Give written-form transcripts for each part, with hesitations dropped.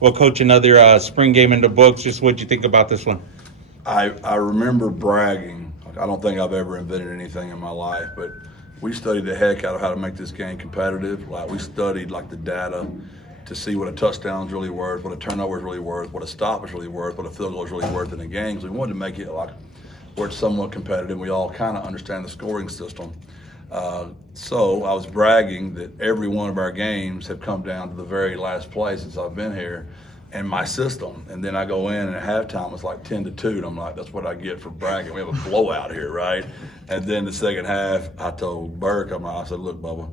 Well, Coach, another spring game in the books. Just what'd you think about this one? I remember bragging. I don't think I've ever invented anything in my life, but we studied the heck out of how to make this game competitive. Like we studied like the data to see what a touchdown's really worth, what a turnover is really worth, what a stop is really worth, what a field goal is really worth in the games. We wanted to make it like where it's somewhat competitive. We all kind of understand the scoring system. So I was bragging that every one of our games have come down to the very last play since I've been here in my system. And then I go in and at halftime it's like 10-2. And I'm like, that's what I get for bragging. We have a blowout here, right? And then the second half, I told Burke, I said, look, Bubba,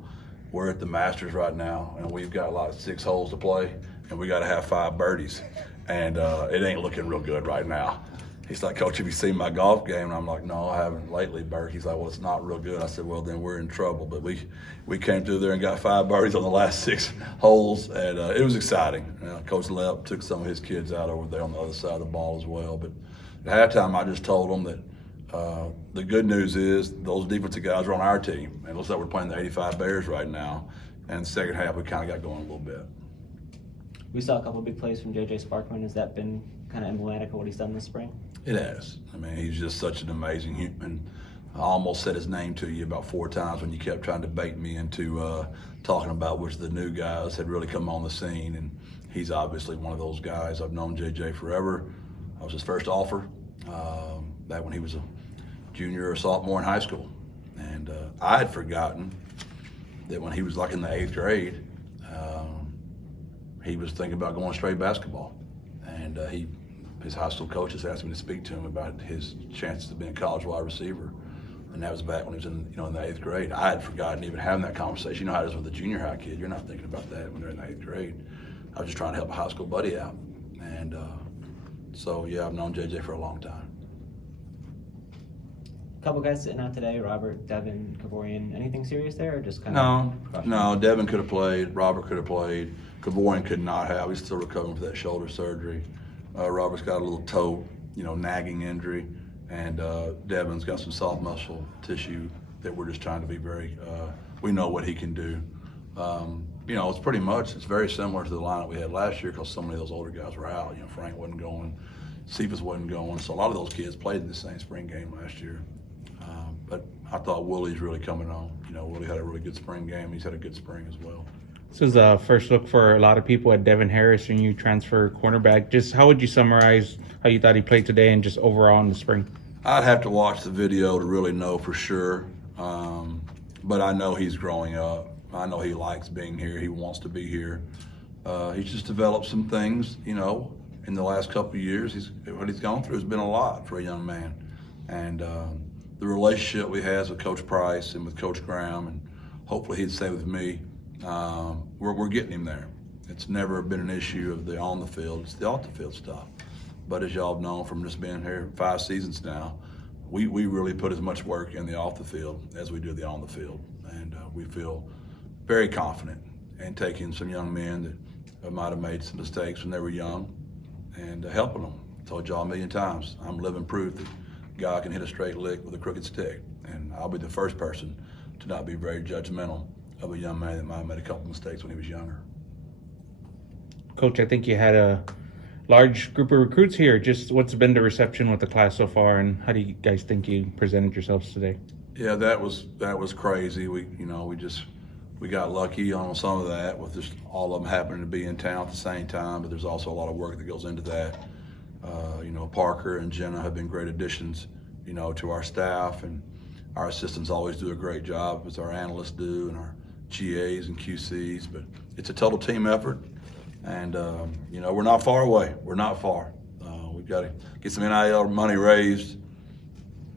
we're at the Masters right now and we've got like 6 holes to play and we got to have 5 birdies. And it ain't looking real good right now. He's like, Coach, have you seen my golf game? And I'm like, no, I haven't lately, Burke. He's like, well, it's not real good. I said, well, then we're in trouble. But we came through there and got 5 birdies on the last 6 holes, and it was exciting. Coach Lepp took some of his kids out over there on the other side of the ball as well. But at halftime, I just told them that the good news is those defensive guys are on our team. And it looks like we're playing the 85 Bears right now. And the second half, we kind of got going a little bit. We saw a couple of big plays from JJ Sparkman. Has that been kind of emblematic of what he's done this spring? It has. I mean, he's just such an amazing human. I almost said his name to you about 4 times when you kept trying to bait me into talking about which of the new guys had really come on the scene. And he's obviously one of those guys. I've known JJ forever. I was his first offer back when he was a junior or sophomore in high school. And I had forgotten that when he was like in the 8th grade, he was thinking about going straight basketball. And his high school coaches asked me to speak to him about his chances of being a college wide receiver. And that was back when he was in the 8th grade. I had forgotten even having that conversation. You know how it is with a junior high kid. You're not thinking about that when they're in the 8th grade. I was just trying to help a high school buddy out. And so, yeah, I've known JJ for a long time. A couple guys sitting out today, Robert, Devin, Kavorian. Anything serious there or just kind of? No, Devin could have played. Robert could have played. Kavorian could not have. He's still recovering from that shoulder surgery. Robert's got a little toe, nagging injury, and Devin's got some soft muscle tissue that we're just trying to be very. We know what he can do. It's very similar to the lineup we had last year because so many of those older guys were out. Frank wasn't going, Cephas wasn't going, so a lot of those kids played in the same spring game last year. But I thought Woolie's really coming on. Willie had a really good spring game. He's had a good spring as well. This is a first look for a lot of people at Devin Harris, your new transfer cornerback. Just how would you summarize how you thought he played today and just overall in the spring? I'd have to watch the video to really know for sure. But I know he's growing up. I know he likes being here. He wants to be here. He's just developed some things, in the last couple of years. What he's gone through has been a lot for a young man. And the relationship we have with Coach Price and with Coach Graham, and hopefully he'd stay with me, we're getting him there. It's never been an issue of the on the field, it's the off the field stuff. But as y'all have known from just being here 5 seasons now, we really put as much work in the off the field as we do the on the field. And we feel very confident in taking some young men that might have made some mistakes when they were young and helping them. I told y'all a million times, I'm living proof that God can hit a straight lick with a crooked stick. And I'll be the first person to not be very judgmental of a young man that might have made a couple mistakes when he was younger. Coach, I think you had a large group of recruits here. Just what's been the reception with the class so far, and how do you guys think you presented yourselves today? Yeah, that was crazy. We got lucky on some of that with just all of them happening to be in town at the same time. But there's also a lot of work that goes into that. Parker and Jenna have been great additions, to our staff, and our assistants always do a great job, as our analysts do, and our GAs and QCs. But it's a total team effort. And, we're not far away. We're not far. We've got to get some NIL money raised,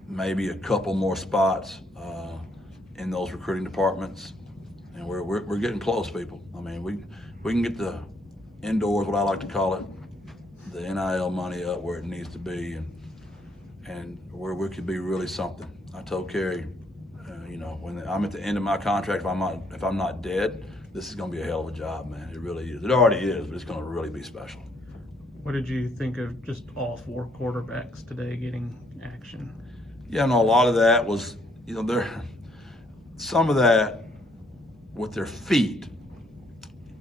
maybe a couple more spots in those recruiting departments. And we're getting close, people. I mean, we can get the indoors, what I like to call it, the NIL money up where it needs to be and where we could be really something. I told Kerry, when I'm at the end of my contract, if I'm not dead, this is going to be a hell of a job, man. It really is. It already is, but it's going to really be special. What did you think of just all 4 quarterbacks today getting action? Yeah, no, a lot of that was, some of that with their feet,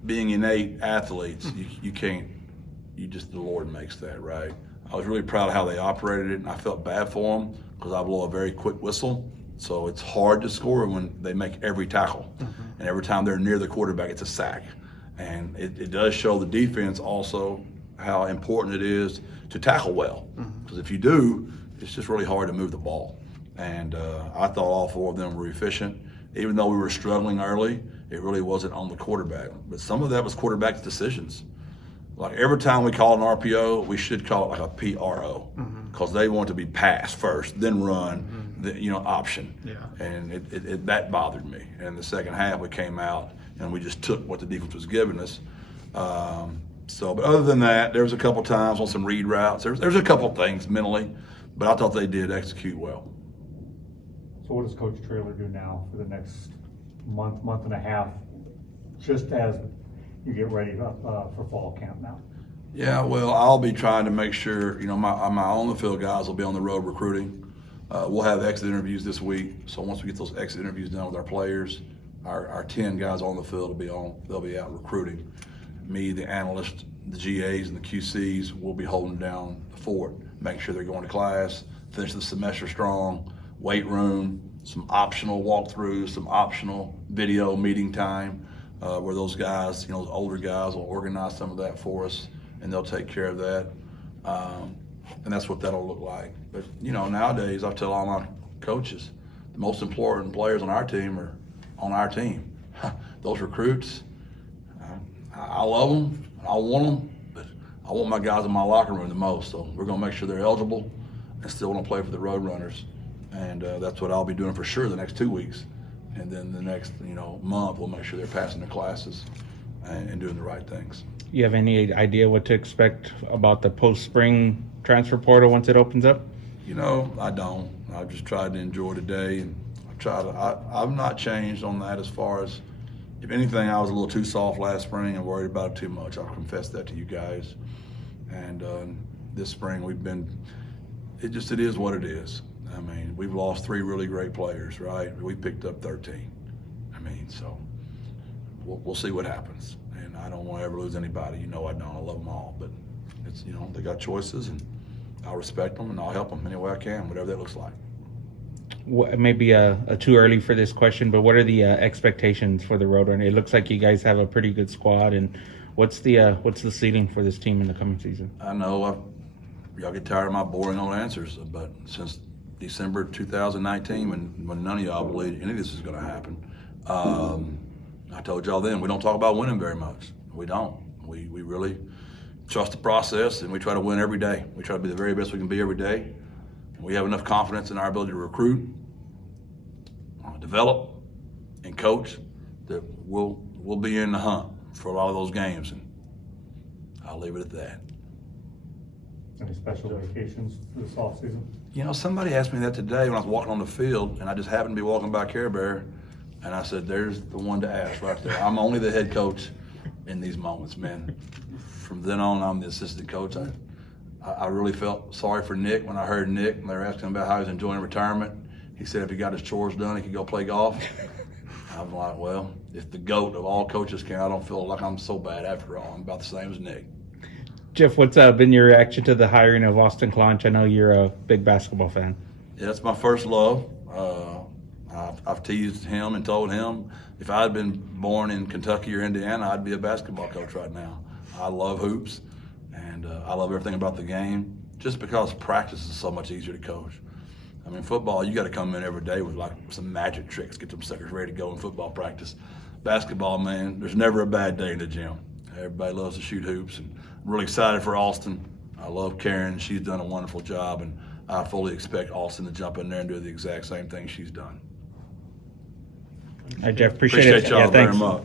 being innate athletes, you can't the Lord makes that, right? I was really proud of how they operated it, and I felt bad for them because I blow a very quick whistle. So it's hard to score when they make every tackle. And every time they're near the quarterback, it's a sack. And it does show the defense also how important it is to tackle well. Because if you do, it's just really hard to move the ball. And I thought all 4 of them were efficient. Even though we were struggling early, it really wasn't on the quarterback. But some of that was quarterback's decisions. Like every time we call an RPO, we should call it like a PRO, because they want to be pass first, then run, the option. Yeah. And that bothered me. And in the second half, we came out and we just took what the defense was giving us. But other than that, there was a couple times on some read routes. There's a couple things mentally, but I thought they did execute well. So what does Coach Traylor do now for the next month and a half, just as you get ready for fall camp now? Yeah, well, I'll be trying to make sure, my on-the-field guys will be on the road recruiting. We'll have exit interviews this week. So once we get those exit interviews done with our players, our 10 guys on the field they'll be out recruiting. Me, the analyst, the GAs, and the QCs will be holding down the fort, making sure they're going to class, finish the semester strong, weight room, some optional walkthroughs, some optional video meeting time, where those guys, those older guys will organize some of that for us, and they'll take care of that. And that's what that'll look like. But, nowadays, I tell all my coaches, the most important players on our team are on our team. Those recruits, I love them, I want them, but I want my guys in my locker room the most. So we're going to make sure they're eligible and still want to play for the Roadrunners. And that's what I'll be doing for sure the next 2 weeks. And then the next, month, we'll make sure they're passing their classes and doing the right things. You have any idea what to expect about the post-spring transfer portal once it opens up? I don't. I've just tried to enjoy today, and I've not changed on that as far as, if anything, I was a little too soft last spring and worried about it too much. I'll confess that to you guys. And this spring it is what it is. I mean, we've lost 3 really great players, right? We picked up 13. So we'll see what happens. And I don't want to ever lose anybody. I don't. I love them all. But it's, they got choices, and I'll respect them, and I'll help them any way I can, whatever that looks like. Maybe too early for this question, but what are the expectations for the Roadrunner? It looks like you guys have a pretty good squad, and what's the ceiling for this team in the coming season? I know y'all get tired of my boring old answers, but since December 2019, when none of y'all believed any of this is going to happen, I told y'all then, we don't talk about winning very much. We don't. We really trust the process, and we try to win every day. We try to be the very best we can be every day. We have enough confidence in our ability to recruit, develop, and coach that we'll be in the hunt for a lot of those games, and I'll leave it at that. Any special vacations for this offseason? Somebody asked me that today when I was walking on the field, and I just happened to be walking by Care Bear, and I said, there's the one to ask right there. I'm only the head coach in these moments, man. From then on, I'm the assistant coach. I really felt sorry for Nick when I heard Nick, and they were asking him about how he was enjoying retirement. He said if he got his chores done, he could go play golf. I was like, well, if the GOAT of all coaches can, I don't feel like I'm so bad after all. I'm about the same as Nick. Jeff, what's been your reaction to the hiring of Austin Clonch? I know you're a big basketball fan. Yeah, that's my first love. I've teased him and told him if I had been born in Kentucky or Indiana, I'd be a basketball coach right now. I love hoops, and I love everything about the game, just because practice is so much easier to coach. Football, you got to come in every day with like some magic tricks, get them suckers ready to go in football practice. Basketball, man, there's never a bad day in the gym. Everybody loves to shoot hoops, and I'm really excited for Austin. I love Karen. She's done a wonderful job, and I fully expect Austin to jump in there and do the exact same thing she's done. All right, Jeff, appreciate it. Y'all very Thanks. much.